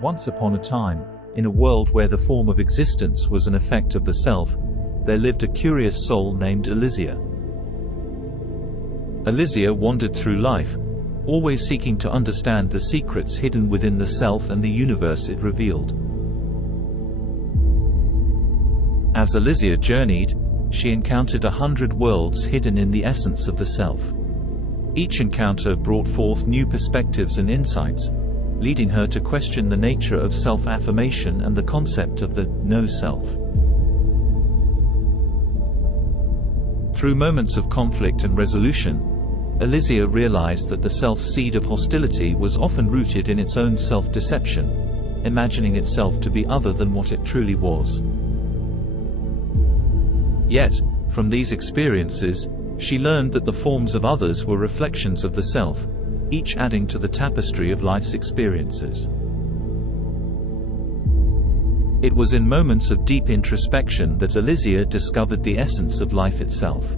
Once upon a time, in a world where the form of existence was an effect of the self, there lived a curious soul named Elysia. Elysia wandered through life, always seeking to understand the secrets hidden within the self and the universe it revealed. As Elysia journeyed, she encountered 100 worlds hidden in the essence of the self. Each encounter brought forth new perspectives and insights, leading her to question the nature of self-affirmation and the concept of the no-self. Through moments of conflict and resolution, Elysia realized that the self's seed of hostility was often rooted in its own self-deception, imagining itself to be other than what it truly was. Yet, from these experiences, she learned that the forms of others were reflections of the self, each adding to the tapestry of life's experiences. It was in moments of deep introspection that Elysia discovered the essence of life itself.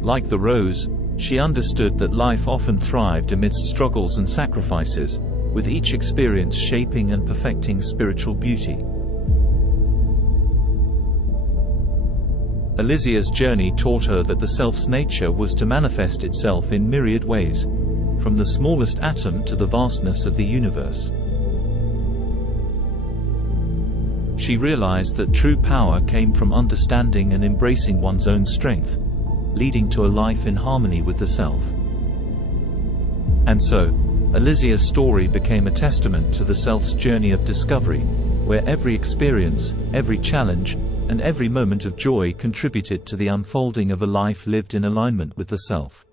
Like the rose, she understood that life often thrived amidst struggles and sacrifices, with each experience shaping and perfecting spiritual beauty. Elysia's journey taught her that the self's nature was to manifest itself in myriad ways, from the smallest atom to the vastness of the universe. She realized that true power came from understanding and embracing one's own strength, leading to a life in harmony with the self. And so, Elysia's story became a testament to the self's journey of discovery, where every experience, every challenge, and every moment of joy contributed to the unfolding of a life lived in alignment with the self.